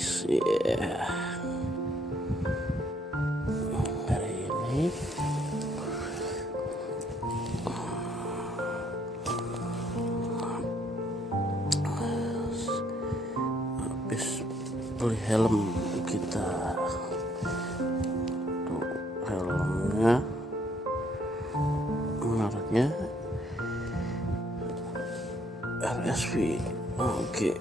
guys, hari ini habis beli helm kita. Tuh, helmnya mereknya RSV. Oke,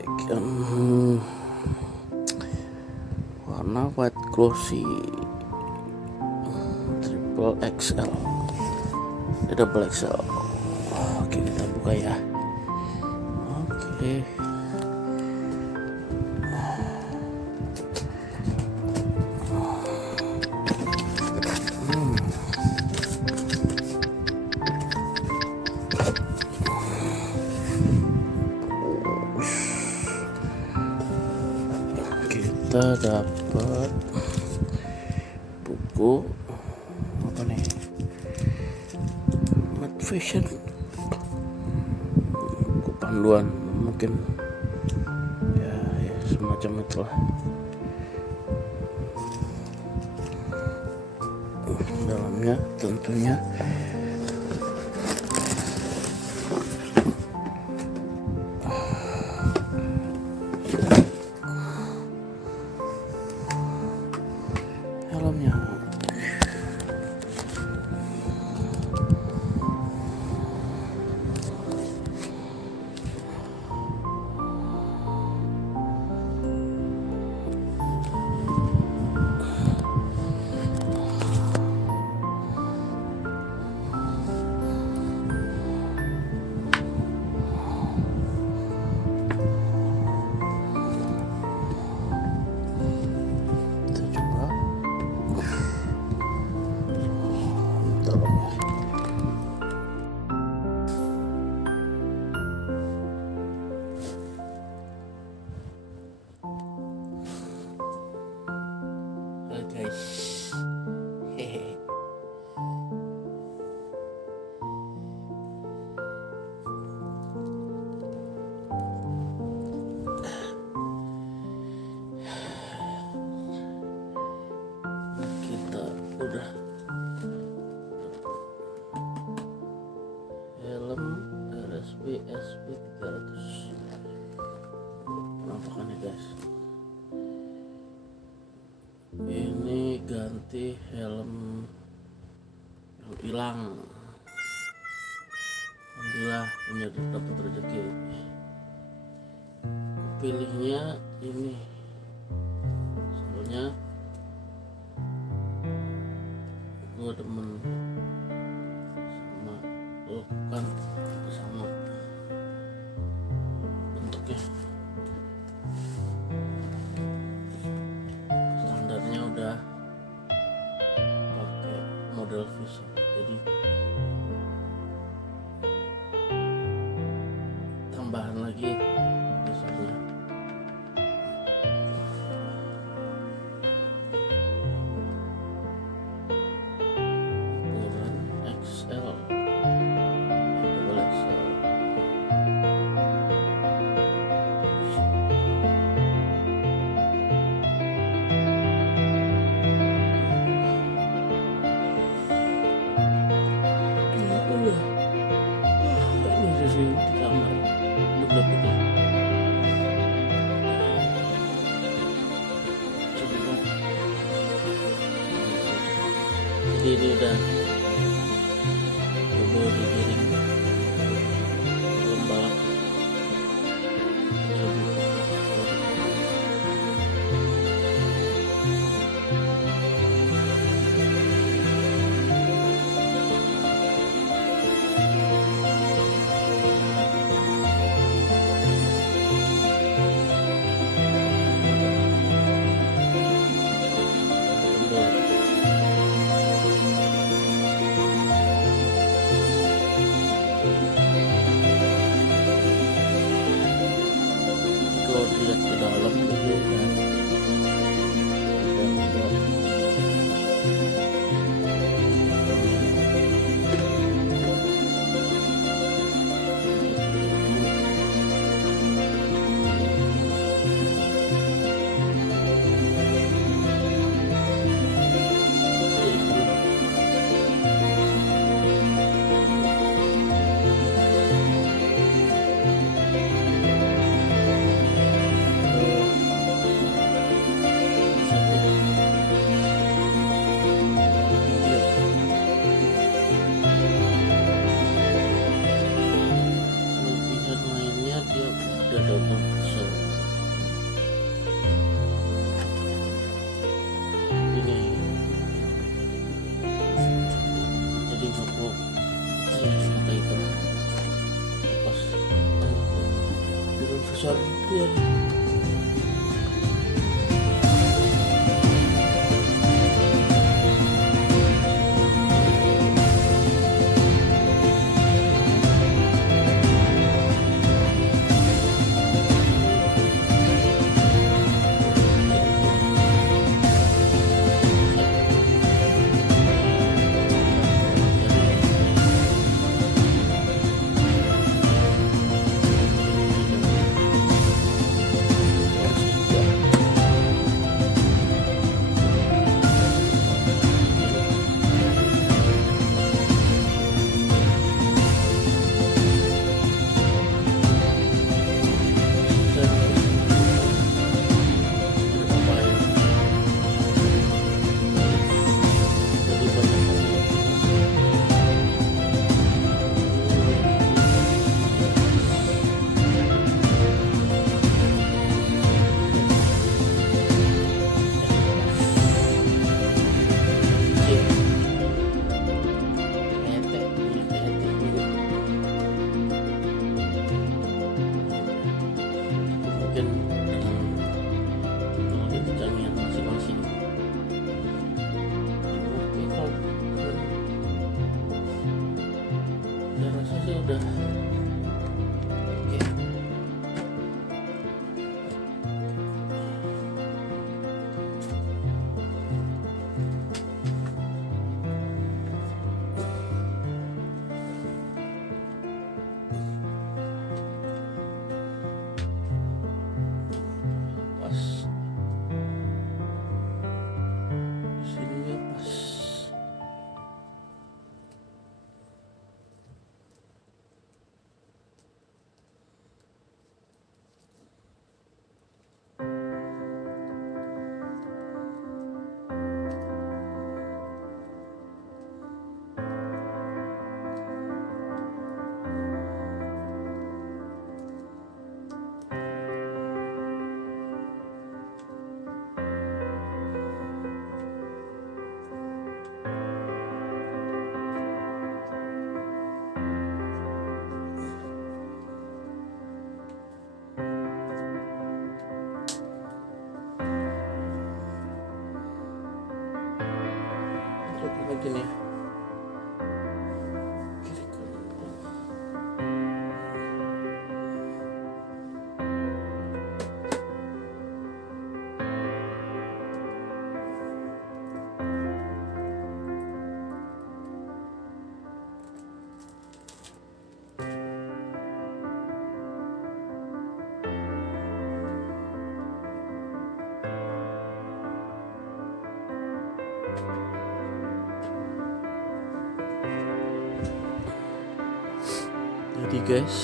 warna white glossy triple XL, double XL. Oke, kita buka ya. Oke, kita dapat buku apa nih, Mad Fashion, buku panduan mungkin ya semacam itulah. Dalamnya tentunya helmnya. Guys, hehe. Kita udah helm RSV SP300. Penampakannya guys, ini ganti helm yang hilang. Alhamdulillah punya dapat rezeki. Pilihnya ini soalnya gue demen sama lekukan, sama bentuknya. Standarnya udah pakai model visa, jadi tambahan lagi biasanya. Ukuran XL, double XL. Ini review di kamar bener-bener. Jadi ini udah coba digiring belum balap. dia. Udah oke. Pas sininya pas. Mungkin ya kiri kanan. Jadi guys,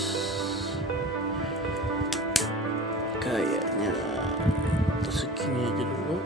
kayaknya segini aja dulu.